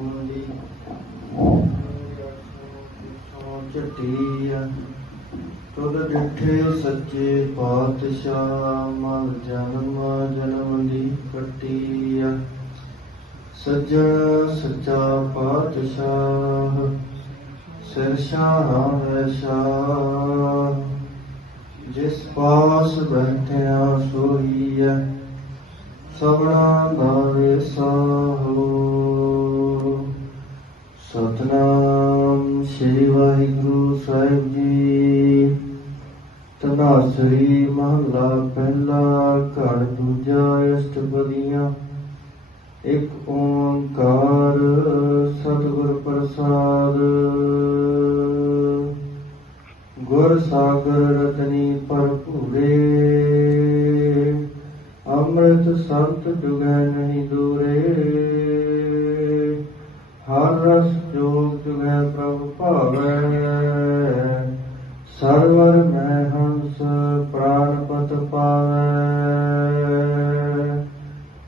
ਨਾਮ ਦੀ ਤੁਧ ਡਿਠੇ ਸੱਚੇ ਪਾਤਸ਼ਾਹ ਮਲ ਜਨਮ ਜਨਮ ਦੀ ਕੱਟੀਆ ਸੱਜਣ ਸੱਚਾ ਪਾਤਸ਼ਾਹ ਸਿਰ ਸ਼ਾਹਾਂ ਹੈ ਸ਼ਾਹ ਜਿਸ ਪਾਸ ਬੈਠਿਆ ਸੋਈਐ ਸਭਨਾ ਦਾ ਵੇਸਾਹੋ ਸਤਨਾਮ ਸ੍ਰੀ ਵਾਹਿਗੁਰੂ ਸਾਹਿਬ ਜੀ। ਤਨਾਸਰੀ ਮਹਲਾ ਪਹਿਲਾ ਘਰ ਦੂਜਾ ਅਸ਼ਟਪਦੀਆਂ। ਇੱਕ ਓੰਕਾਰ ਸਤਿਗੁਰ ਪ੍ਰਸਾਦ। ਗੁਰ ਸਾਗਰ ਰਤਨੀ ਭਰਪੂਰੇ। ਅੰਮ੍ਰਿਤ ਸੰਤ ਜੁਗੈ ਨਹੀਂ ਦੂਰੇ। ਭਾਵੈ ਸਰਵਰ ਮੈਂ ਹੰਸ ਪ੍ਰਾਨ ਪਤ ਪਾਵੈ।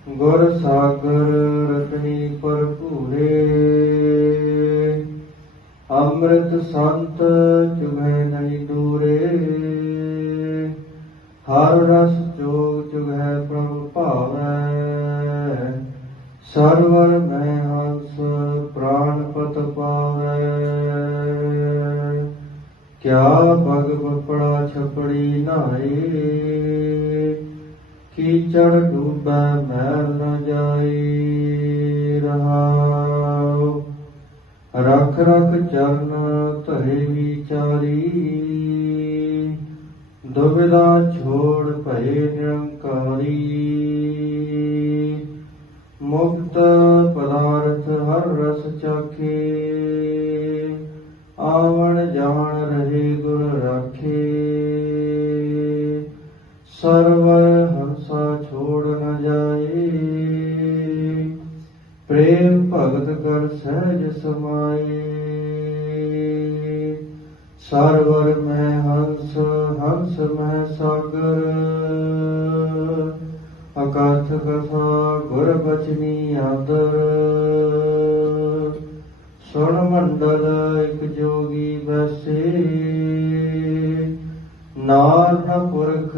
ਗੁਰ ਸਾਗਰ ਰਤਨੀ ਭਰਪੂਰੇ। ਅੰਮ੍ਰਿਤ ਸੰਤ ਜੁਗੈ ਨਹੀਂ ਦੂਰੇ। ਹਰ ਰਸ ਜੋਗ ਜੁਗੈ ਪ੍ਰਭ ਭਾਵੈ। ਸਰਵਰ ਮੈਂ ਹੰਸ ਪ੍ਰਾਨ ਪਤ ਪਾਵੈ। ਕਿਆ ਬਗ ਬਪੜਾ ਛਪੜੀ ਨਾਏ ਕੀਚੜ ਡੂਬੈ ਮੈਲ ਨ ਜਾਈ ਰਹਾਉ। ਰਖ ਰਖ ਚਰਨ ਧਰੇ ਵਿਚਾਰੀ। ਦੁਬਿਧਾ ਛੋੜ ਭਏ ਨਿਰੰਕਾਰੀ। ਮੁਕਤ ਪਦਾਰਥ ਹਰ ਰਸ ਚਾਖੇ। ਹੰਸਾ ਛੋੜ ਨ ਜਾਏ। ਪ੍ਰੇਮ ਭਗਤ ਕਰ ਸਹਿਜ ਸਮਾਏ। ਸਰਵਰ ਮੈਂ ਹੰਸ ਹੰਸ ਮੈਂ ਸਾਗਰ। ਅਕਥ ਕਥਾ ਗੁਰ ਬਚਨੀ ਆਦਰ। ਸੁਣ ਮੰਡਲ ਇਕ ਜੋਗੀ ਬੈਸੇ। ਨਾਰ ਨ ਪੁਰਖ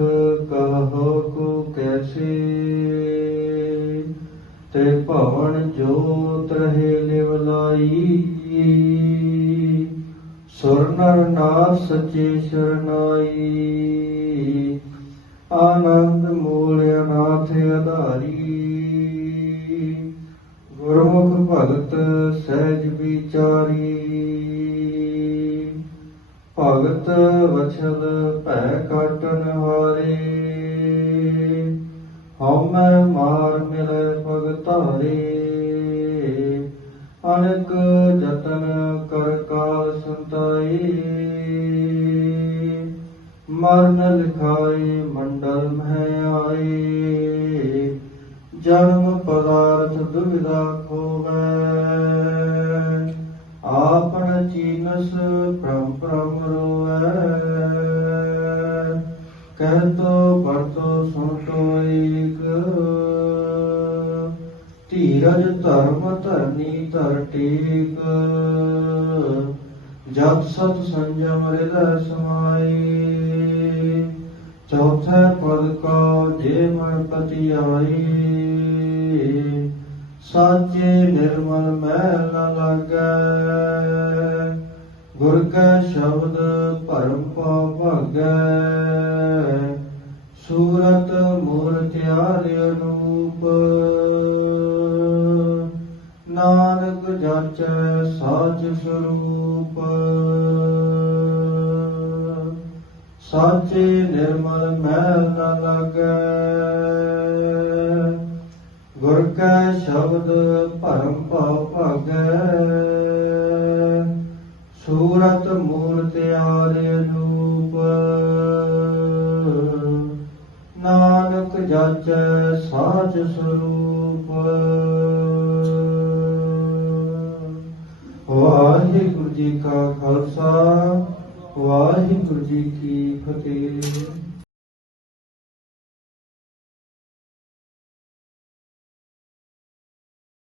ਸੁਰ ਨਰ ਨਾਥ ਸੱਚੇ ਸ਼ਰਨਾਈ। ਆਨੰਦ ਮੂਲ ਅਨਾਥ ਆਧਾਰੀ ਗੁਰਮੁਖ ਭਗਤ ਸਹਿਜ ਵਿਚਾਰੀ। ਭਗਤ ਵਛਲ ਭੈ ਕਾਟਨ ਹਾਰੇ। ਹਉਮੈ ਮਾਰ ਮਿਲੈ ਭਗਤਾਰੇ ਅਨਕ ਜਤਨ ਮਰਨ ਲਿਖਾਈ ਮੰਡਲ ਮਹਿ ਆਈ ਜਨਮ ਪਦਾਰਥ ਦੁਵਿਧਾ ਖੋਵੈ। ਆਪਨ ਚੀਨਸ ਪ੍ਰਮ ਪ੍ਰਮ ਰੋਵੈ। ਕਹਿਤੋ ਪਰਤੋ ਸੁਣਤੋ ਏਕ। ਧੀਰਜ ਧਰਮ ਧਰਨੀ ਧਰ ਟੇਕ। ਜਪ ਸਤ ਸੰਜਮ ਹਿਰਦੈ ਸਮਾਈ। ਚੌਥੇ ਪਦ ਕਾ ਜੇ ਮਨ ਪਤੀ ਆਈ ਸਾਚੇ ਨਿਰਮਲ ਮੈਲ ਨ ਲਾਗੈ। ਗੁਰ ਕੈ ਸ਼ਬਦ ਭਰਮ ਪਾ ਭਾਗੈ। ਸੂਰਤ ਮੂਰਤਿ ਆਦਿ ਅਨੂਪ। ਨਾਨਕ ਜਾਚੈ ਸਾਚ ਸਰੂਪ। ਸਾਚੇ ਨਿਰਮਲ ਮਹਿਲ ਨ ਲਾਗੈ। ਗੁਰ ਕੈ ਸ਼ਬਦ ਭਰਮ ਭਉ ਭਾਗੈ। ਸੂਰਤ ਮੂਰਤ ਆਦਿ ਅਨੂਪ। ਨਾਨਕ ਜਾਚੈ ਸਾਚ ਸਰੂਪ। ਵਾਹਿਗੁਰੂ ਜੀ ਕਾ ਖਾਲਸਾ। ਵਾਹਿਗੁਰੂ ਜੀ ਕੀ ਫਤਿਹ।